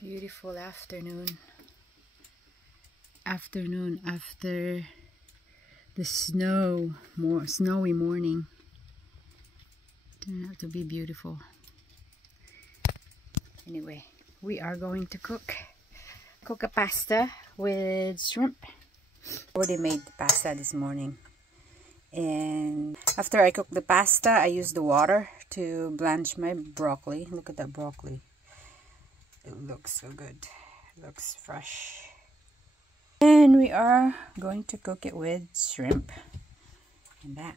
Beautiful afternoon after the snowy morning. Turned out to be beautiful. Anyway, we are going to cook a pasta with shrimp. Already made the pasta this morning, and after I cook the pasta, I use the water to blanch my broccoli. Look at that broccoli. It looks so good. It looks fresh. And we are going to cook it with shrimp and that.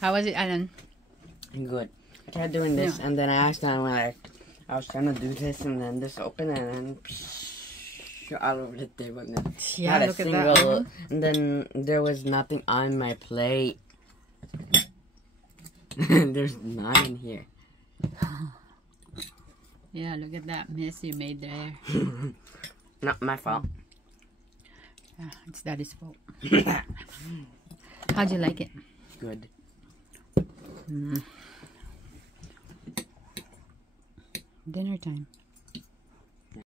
How was it, Alan? Good. I tried doing this, and then I accidentally, I was trying to do this, and then this opened, and then all over the table. Yeah, not look a at single, that. And then there was nothing on my plate. There's none in here. Yeah, look at that mess you made there. Not my fault. Yeah, it's Daddy's fault. How'd you like it? Good. Dinner time.